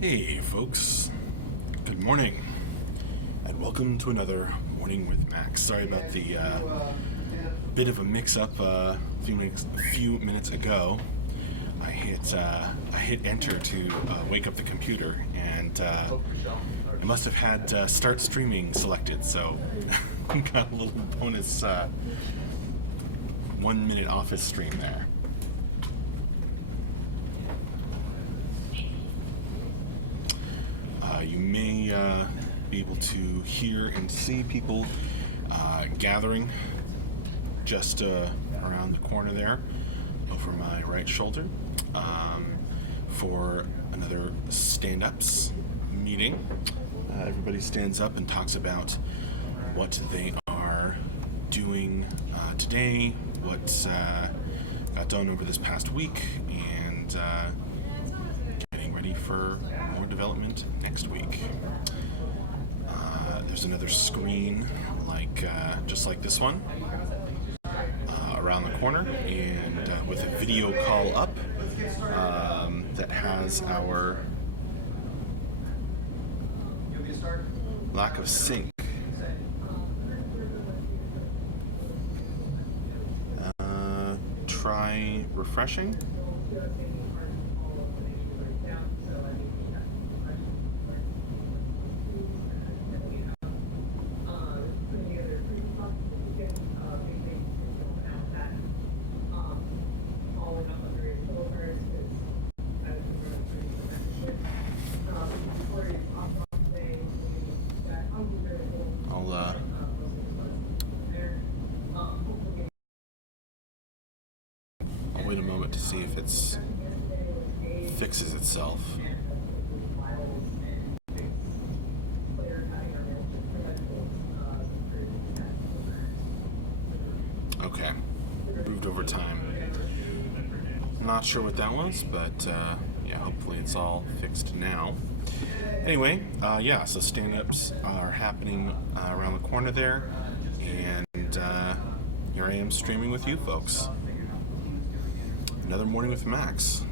Hey folks, good morning, and welcome to another Morning with Max. Sorry about the bit of a mix-up a few minutes ago. I hit enter to wake up the computer, and I must have had start streaming selected, so got a little bonus 1 minute office stream there. You may be able to hear and see people gathering just around the corner there over my right shoulder for another stand-ups meeting. Everybody stands up and talks about what they are doing today, what got done over this past week, and getting ready for more development next week. There's another screen just like this one around the corner, and with a video call up that has our lack of sync. Try refreshing. I'll wait a moment to see if it fixes itself. Okay, moved over time. Not sure what that was, but yeah, hopefully it's all fixed now. Anyway, so stand-ups are happening around the corner there, and here I am streaming with you folks. Another Morning with Max.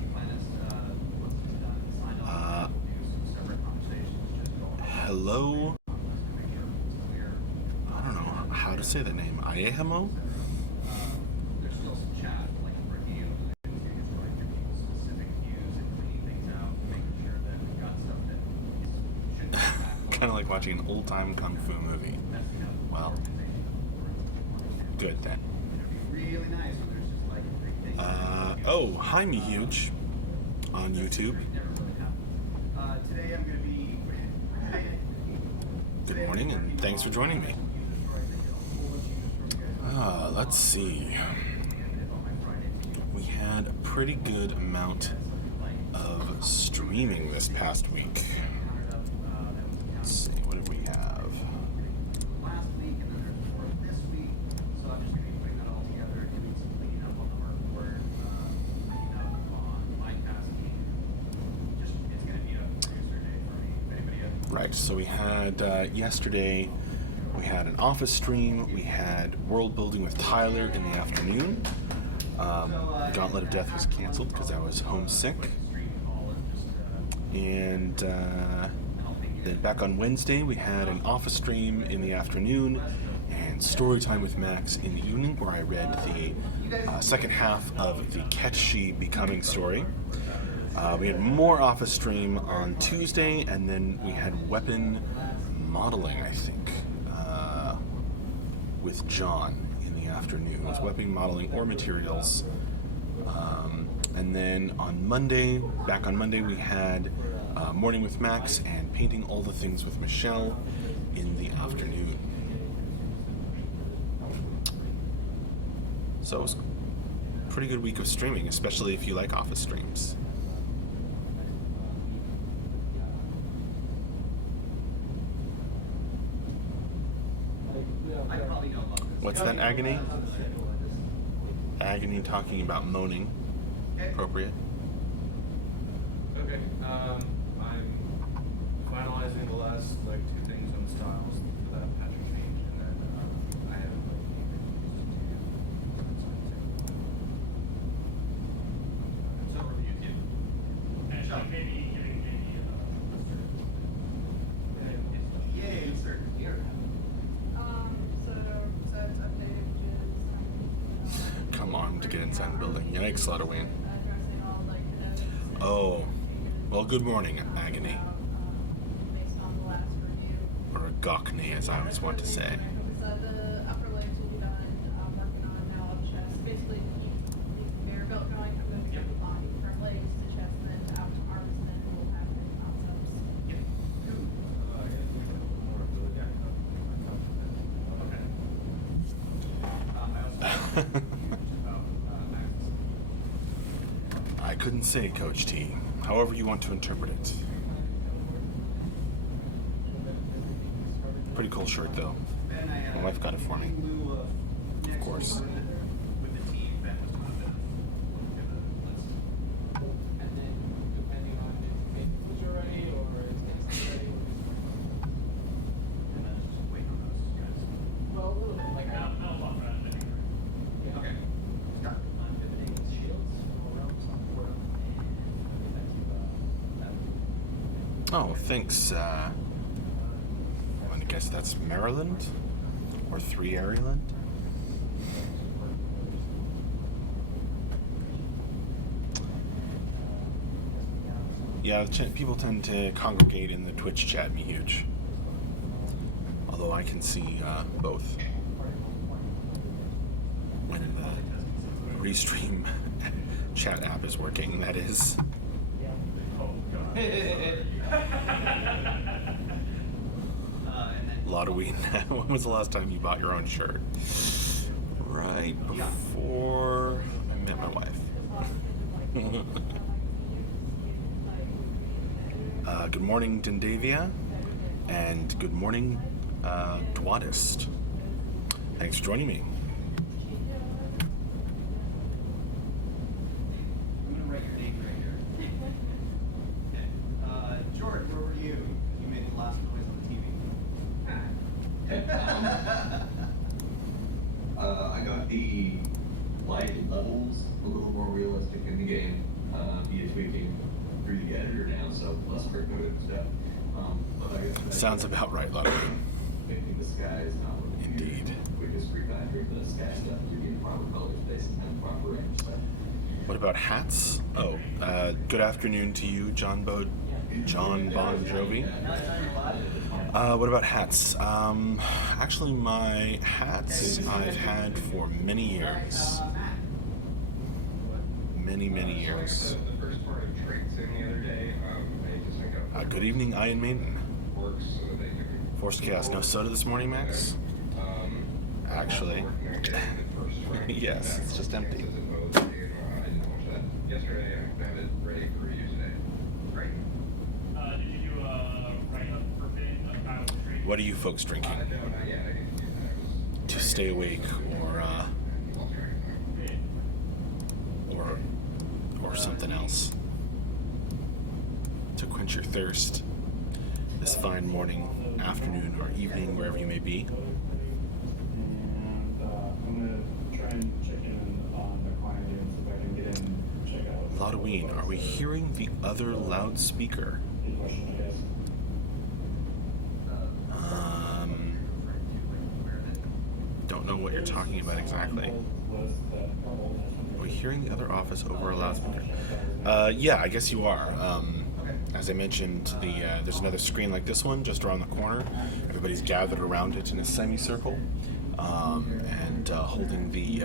Hello. I don't know how to say the name. Ayehamo? Kind of like watching an old-time kung fu movie. Well, good then. Hi Me Huge on YouTube. Good morning, and thanks for joining me. Let's see. We had a pretty good amount of streaming this past week. Let's see, what did we have? Right, so we had yesterday, we had an office stream, we had World Building with Tyler in the afternoon. Gauntlet of Death was canceled because I was homesick. And then back on Wednesday, we had an office stream in the afternoon and story time with Max in the evening, where I read the second half of the Catch She Becoming story. We had more office stream on Tuesday, and then we had weapon modeling, I think, with John in the afternoon. It was weapon modeling or materials. And then on Monday, back on Monday, we had Morning with Max and Painting All the Things with Michelle in the afternoon. So it was pretty good week of streaming, especially if you like office streams. What's that, Agony? Agony talking about moaning. Appropriate. Okay. I'm finalizing the last two things on styles for that pattern change, and then I have some review too. And so maybe giving Yay, insert here. So it's updated, which is Come on to get inside the building. Yikes, Halloween. addressing all like notes. Oh, well, good morning, Agony. Based on the last review. Or Gawkney, as I always want to say. The upper legs will be done. I'm working on now chest. Basically, keep the conveyor belt going. I'm going to keep the body from legs to chest, and then out to arms, and then we'll have the concepts. I couldn't say, Coach T. However you want to interpret it. Pretty cool shirt, though. My wife got it for me. Of course. With the team, that was not enough. And then depending on if you're ready or it's ready. And then just wait on those guys. Well, a little bit like Okay. Start. on pivoting shields all around some forum. Oh, thanks, I'm gonna guess that's Maryland? Or 3 Maryland? Yeah, people tend to congregate in the Twitch chat, me huge. Although I can see both. When the Restream chat app is working, that is. Halloween. When was the last time you bought your own shirt? Right before I met my wife. Good morning, Dendavia, and good morning, Dwadist. Thanks for joining me. I'm gonna write your name right here. Okay. George, where were you? You made the last noise on the TV. I got the light levels a little more realistic in the game via tweaking through the editor now, so less quick move and stuff. But I guess Sounds about right, Ludwig. making the skies not what the Indeed. quickest refactor for the sky stuff to get proper color space and proper range. So What about hats? Oh, good afternoon to you, John Bon Jovi. What about hats? Actually, my hats I've had for many years. Many years. The first part of tricks in the other day, I just think of Good evening, Iron Maiden. works so that they can. Forced Chaos. No soda this morning, Max? Actually. Yes, it's just empty. I didn't watch that yesterday. I have it ready for review today. Great. Did you do a write-up for Finn about the trade? What are you folks drinking No, not yet. I didn't do that. to stay awake or something else to quench your thirst this fine morning, afternoon, or evening, wherever you may be? And I'm gonna try and check in on the client and see if I can get in and check out. Halloween, are we hearing the other loudspeaker? Any question, I guess? Don't know what you're talking about exactly. Are we hearing the other office over a loudspeaker? Yeah, I guess you are. As I mentioned, there's another screen like this one just around the corner. Everybody's gathered around it in a semicircle and holding the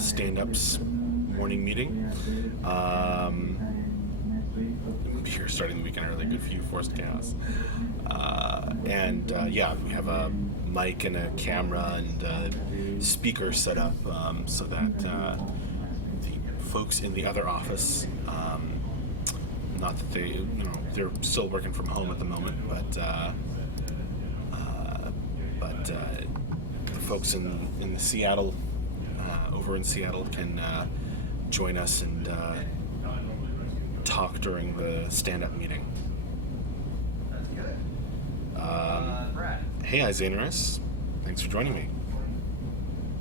stand-ups morning meeting. here starting the weekend early. Good for you, Forced Chaos. Yeah, we have a mic and a camera and speaker set up so that the folks in the other office, not that they, they're still working from home at the moment, but the folks in the Seattle, over in Seattle, can join us and talk during the stand-up meeting. That's good. Brad. Hey, Isaneris. Thanks for joining me.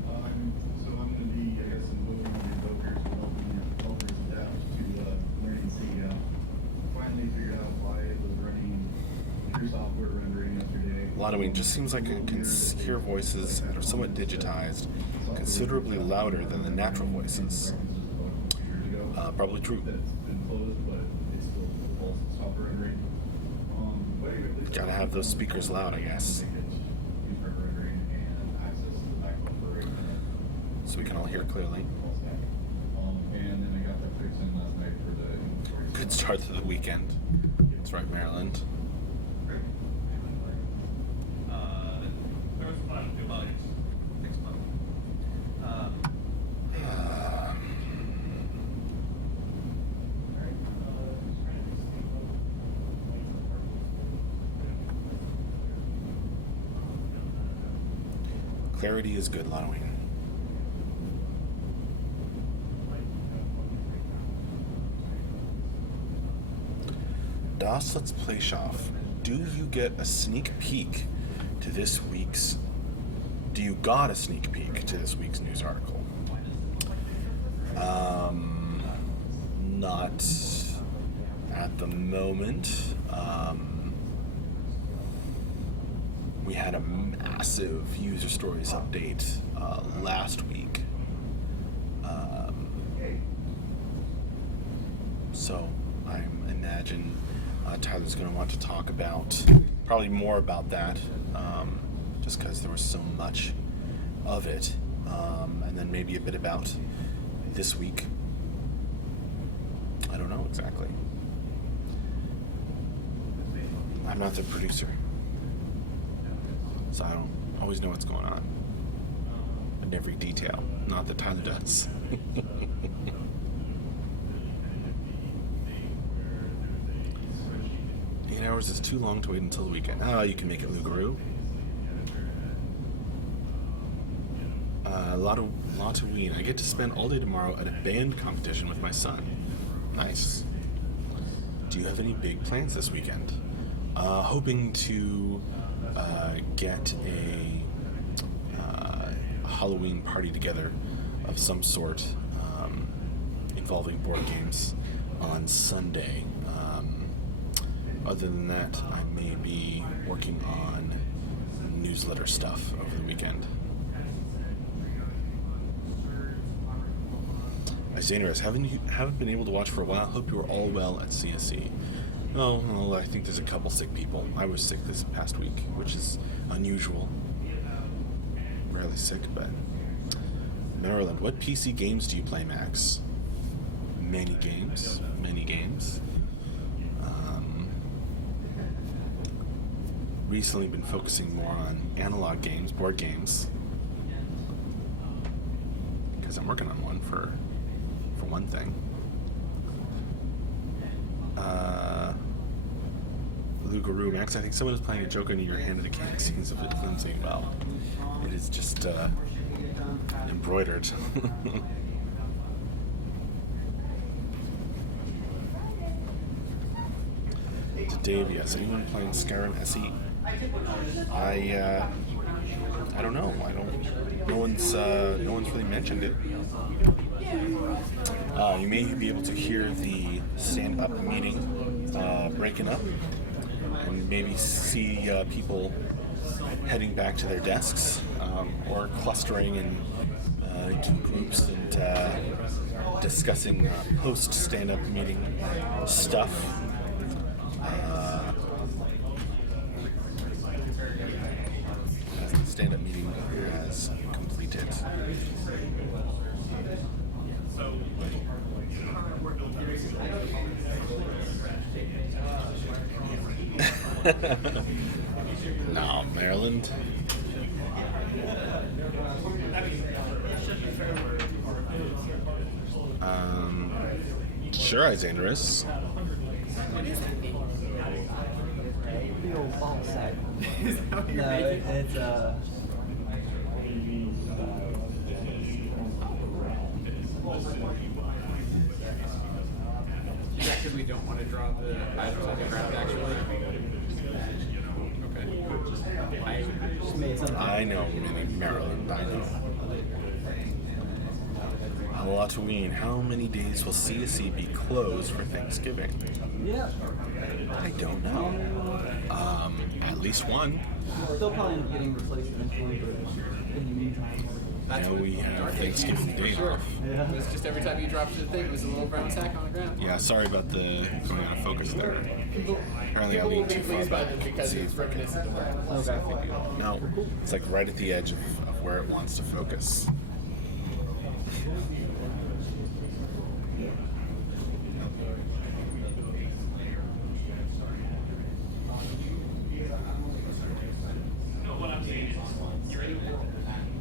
So I'm going to be, I guess, invoking your invokers and helping your developers adapt to learning C. Finally figured out why it was running true software rendering yesterday. Lottoing just seems like I can hear voices that are somewhat digitized, considerably louder than the natural voices. Probably true. That's been closed, but it's still false software rendering. But anyway, Gotta have those speakers loud, I guess, so we can all hear clearly. And then I got that fixed in last night for the inventory. Good start to the weekend. That's right, Maryland. There was fun. Good bugs. Next month. Clarity is good, Lottoing. DOS Let's Play Shoff. Do you get a sneak peek to this week's... Do you got a sneak peek to this week's news article? Not at the moment. We had a massive user stories update last week. So I imagine Tyler's going to want to talk about, probably more about that, just because there was so much of it. And then maybe a bit about this week. I don't know exactly. I'm not the producer, so I don't always know what's going on in every detail. Not that Tyler does. 8 hours is too long to wait until the weekend. Oh, you can make it Lugaroo. Lottoween. I get to spend all day tomorrow at a band competition with my son. Nice. Do you have any big plans this weekend? Hoping to get a Halloween party together of some sort, involving board games on Sunday. Other than that, I may be working on newsletter stuff over the weekend. Xanderus, haven't been able to watch for a while. Hope you are all well at CSE. Oh, well, I think there's a couple sick people. I was sick this past week, which is unusual. Rarely sick, but... Maryland, what PC games do you play, Max? Many games. Recently been focusing more on analog games, board games. Because I'm working on one for one thing. Lugaroo, Max, I think someone is playing a joke on your hand of the king. Seems a bit flimsy. Well, it is just embroidered. To Dave, yes. Anyone playing Skyrim SE? I don't know. No one's really mentioned it. You may be able to hear the stand-up meeting breaking up, and maybe see people heading back to their desks, or clustering in two groups and discussing post stand-up meeting stuff. As the stand-up meeting has completed. No, Maryland. Sure, Isandris. The old ball sack. Is that what you're No, making? it's Is that because we don't want to draw the items on the ground, actually? Okay. I just made something. I know, Maryland. I know. Halloween. How many days will CSE be closed for Thanksgiving? Yeah. I don't know. At least one. Still probably end up getting replaced eventually, but in the meantime. Now we have Thanksgiving Day off. Yeah. It's just every time you drop to the thing, there's a little brown sack on the ground. Yeah, sorry about the going out of focus there. Apparently I People will leaned be too far pleased by back. them because See it's if I can- reminiscent of that. Okay. No, it's like right at the edge of where it wants to focus. No, what I'm saying is, you're in the world,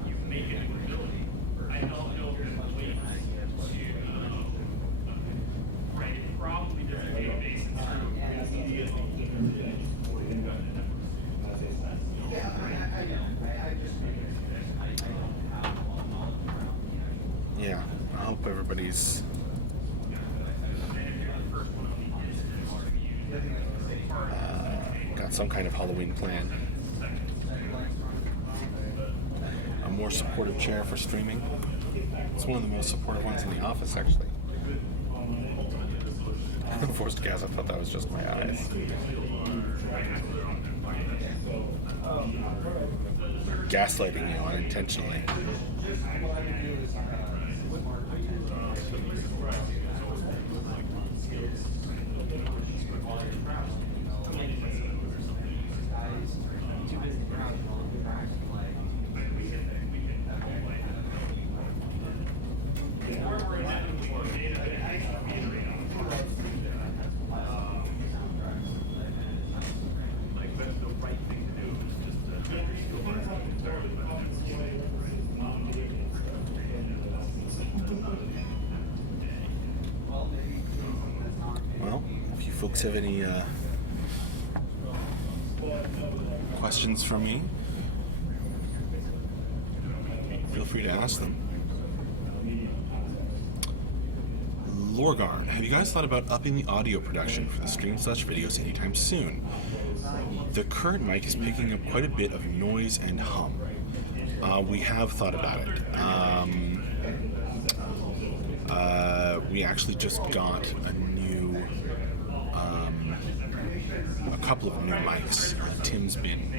you make it an ability. I don't know if there's a way to, right, it's probably different databases Yeah, I hope everybody's got some kind of Halloween plan. A more supportive chair for streaming. It's one of the most supportive ones in the office, actually. Forced gas, I thought that was just my eyes. Gaslighting you unintentionally. Well, if you folks have any questions for me, feel free to ask them. Lorgar, have you guys thought about upping the audio production for the stream/videos anytime soon? The current mic is picking up quite a bit of noise and hum. We have thought about it. We actually just got a couple of new mics. Tim's been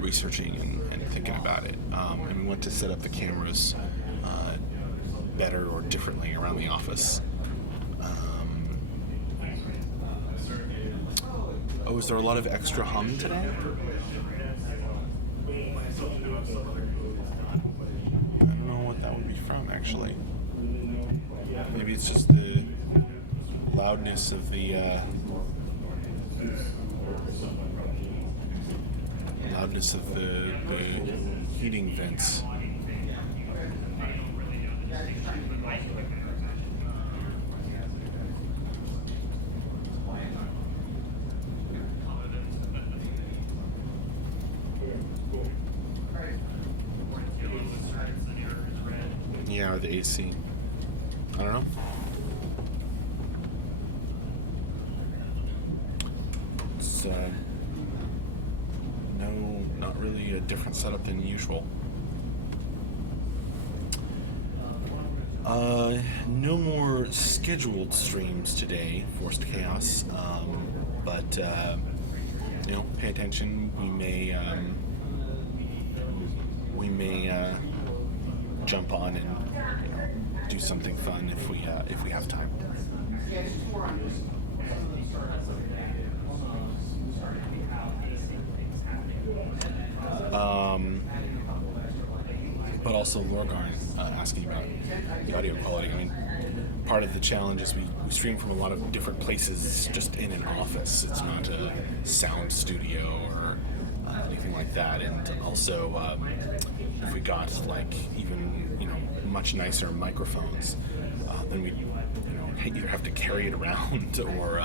researching and thinking about it, and we want to set up the cameras better or differently around the office. Oh, is there a lot of extra hum today? I don't know what that would be from, actually. Maybe it's just the loudness of the heating vents. Yeah, or the AC. I don't know. It's no, not really a different setup than usual. No more scheduled streams today, Forced Chaos. But pay attention. We may jump on and do something fun if we have time. But also Lorgar asking about the audio quality. I mean, part of the challenge is we stream from a lot of different places just in an office. It's not a sound studio or anything like that. And also, if we got like even much nicer microphones, then we either have to carry it around or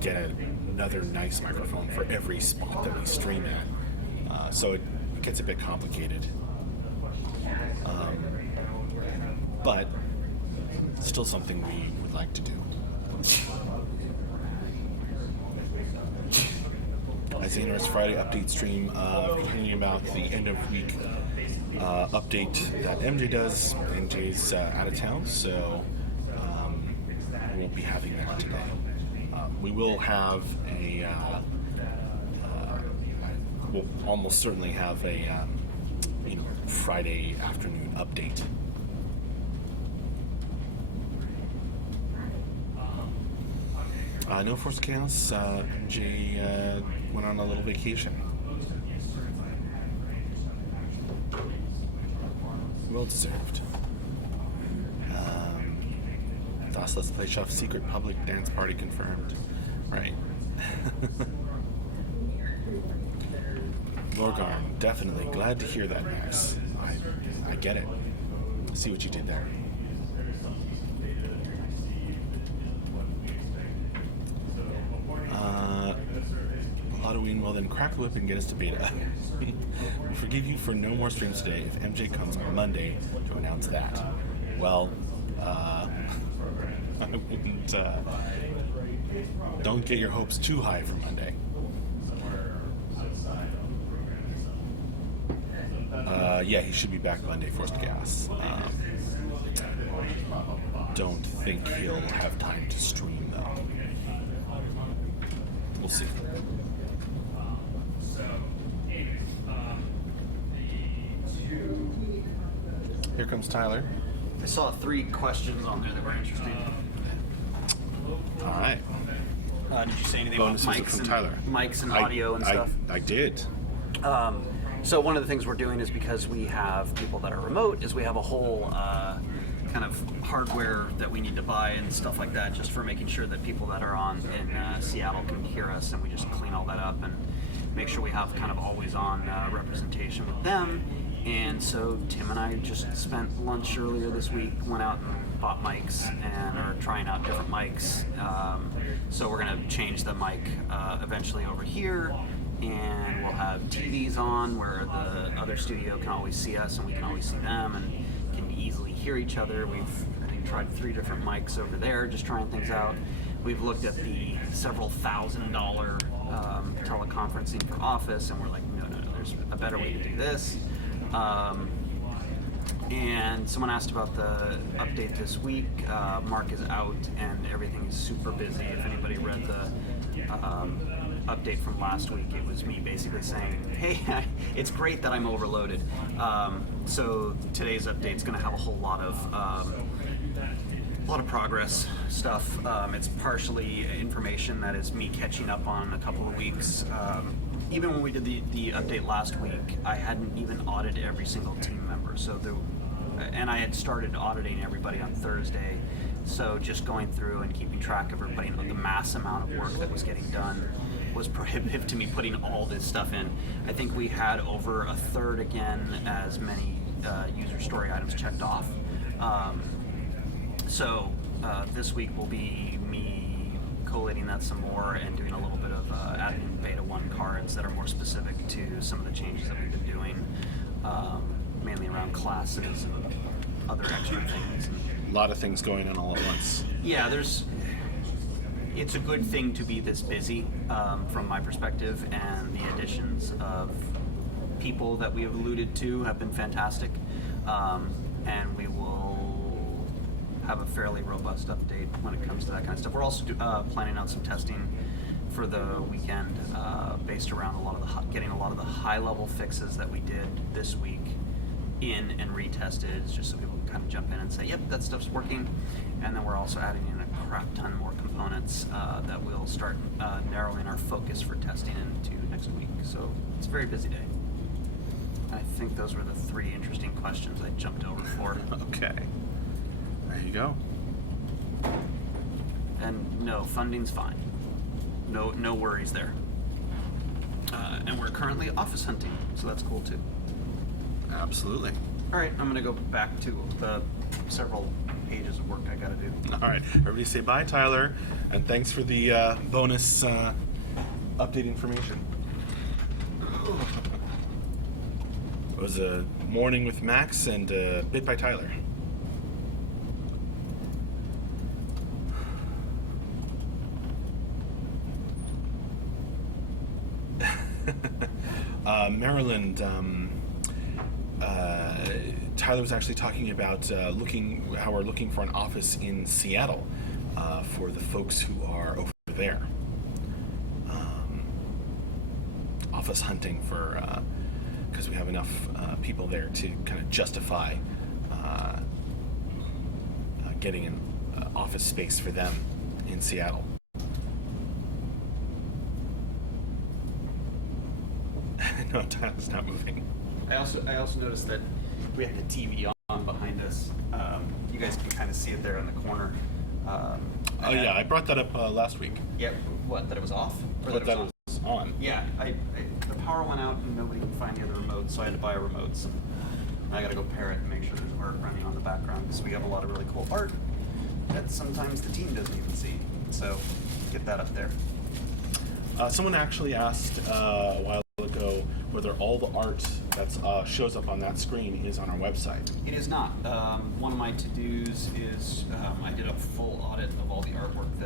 get another nice microphone for every spot that we stream at. So it gets a bit complicated. But still something we would like to do. Xanor's Friday update stream, continuing about the end of week update that MJ does. MJ's out of town, so we won't be having that today. We will have we'll almost certainly have a Friday afternoon update. No Force Chaos. Jay went on a little vacation. Well deserved. DOS Let's Play Chef Secret Public Dance Party confirmed. Right. Lorgarm, definitely. Glad to hear that, Max. I get it. See what you did there. Halloween will then crack the whip and get us to beta. We forgive you for no more streams today if MJ comes on Monday to announce that. Well, I wouldn't. Don't get your hopes too high for Monday. Yeah, he should be back Monday, Forced Gas. Don't think he'll have time to stream, though. We'll see. Here comes Tyler. I saw 3 questions on there that were interesting. All right. Did you say anything Bonuses about from Tyler. mics and audio and stuff? I did. So one of the things we're doing is because we have people that are remote, is we have a whole kind of hardware that we need to buy and stuff like that, just for making sure that people that are on in Seattle can hear us, and we just clean all that up and make sure we have kind of always on representation with them. And so Tim and I just spent lunch earlier this week, went out and bought mics and are trying out different mics. So we're going to change the mic eventually over here, and we'll have TVs on where the other studio can always see us and we can always see them and can easily hear each other. We've, I think, tried 3 different mics over there, just trying things out. We've looked at the several $1,000 teleconferencing for Office, and we're like, no, there's a better way to do this. And someone asked about the update this week. Mark is out and everything is super busy. If anybody read the update from last week, it was me basically saying, hey, it's great that I'm overloaded. So today's update is going to have a whole lot of progress stuff. It's partially information that is me catching up on a couple of weeks. Even when we did the update last week, I hadn't even audited every single team member. And I had started auditing everybody on Thursday. So just going through and keeping track of everybody and the mass amount of work that was getting done was prohibitive to me putting all this stuff in. I think we had over a third again as many user story items checked off. So this week will be me collating that some more and doing a little bit of adding beta 1 cards that are more specific to some of the changes that we've been doing, mainly around classes and other extra things. A lot of things going on all at once. Yeah, it's a good thing to be this busy from my perspective, and the additions of people that we have alluded to have been fantastic, and we will have a fairly robust update when it comes to that kind of stuff. We're also planning on some testing for the weekend based around getting a lot of the high-level fixes that we did this week in and retested, just so people can kind of jump in and say, yep, that stuff's working. And then we're also adding in a crap ton more components that we'll start narrowing our focus for testing into next week. So it's a very busy day. I think those were the 3 interesting questions I jumped over for. Okay. There you go. And no, funding's fine. No worries there. And we're currently office hunting, so that's cool too. Absolutely. All right, I'm gonna go back to the several pages of work I gotta do. All right, everybody say bye, Tyler, and thanks for the bonus update information. It was a morning with Max and bit by Tyler. Maryland, Tyler was actually talking about how we're looking for an office in Seattle for the folks who are over there. Office hunting for, because we have enough people there to kind of justify getting an office space for them in Seattle. No, Tyler's not moving. I also noticed that we have the TV on behind us. You guys can kind of see it there in the corner. Oh yeah, I brought that up last week. Yeah, what? That it was off? Or But that that it was on. Yeah, the power went out and nobody could find the other remote, so I had to buy a remote. So I gotta go pair it and make sure there's art running on the background because we have a lot of really cool art that sometimes the team doesn't even see. So get that up there. Someone actually asked a while ago whether all the art that shows up on that screen is on our website. It is not. One of my to-dos is I did a full audit of all the artwork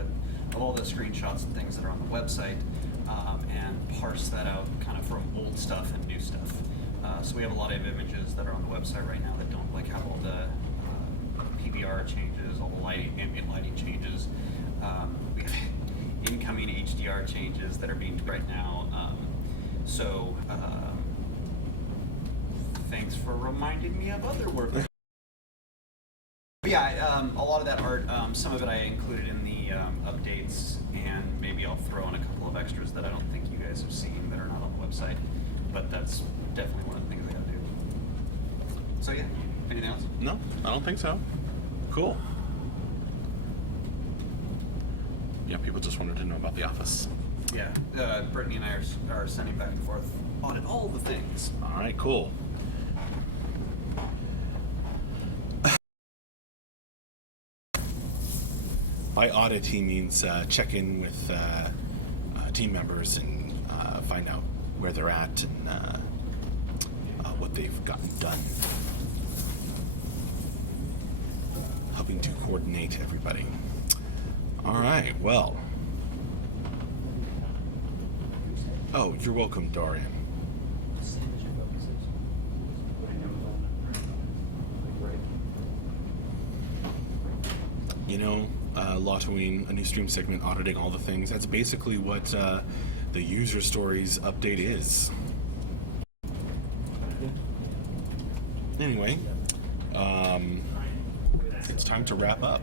of all the screenshots and things that are on the website, and parse that out kind of from old stuff and new stuff. So we have a lot of images that are on the website right now that don't have all the PBR changes, all the lighting, ambient lighting changes. We have incoming HDR changes that are being right now. So thanks for reminding me of other work. But yeah, a lot of that art, some of it I included in the updates, and maybe I'll throw in a couple of extras that I don't think you guys have seen that are not on the website. But that's definitely one of the things I gotta do. So yeah, anything else? No, I don't think so. Cool. Yeah, people just wanted to know about the office. Yeah, Brittany and I are sending back and forth audit all the things. All right, cool. By audit, he means check in with team members and find out where they're at and what they've gotten done. Helping to coordinate everybody. All right, well. Oh, you're welcome, Dorian. You know, Lottoing, a new stream segment auditing all the things. That's basically what the user stories update is. Anyway, it's time to wrap up.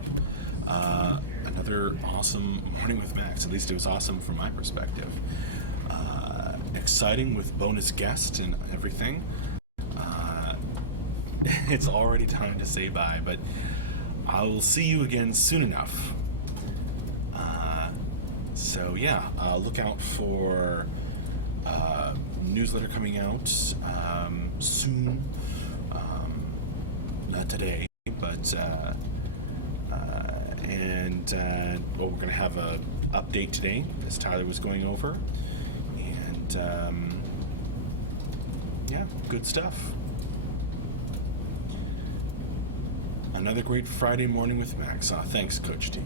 Another awesome morning with Max. At least it was awesome from my perspective. Exciting with bonus guests and everything. It's already time to say bye, but I will see you again soon enough. So yeah, look out for newsletter coming out soon. Not today, but we're going to have a update today, as Tyler was going over, and yeah, good stuff. Another great Friday morning with Max. Thanks, Coach D.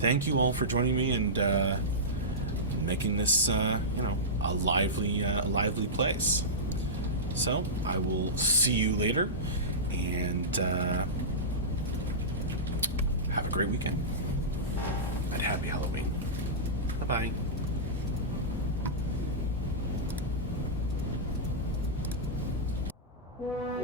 Thank you all for joining me and making this, a lively place. So I will see you later, and have a great weekend. And happy Halloween. Bye bye.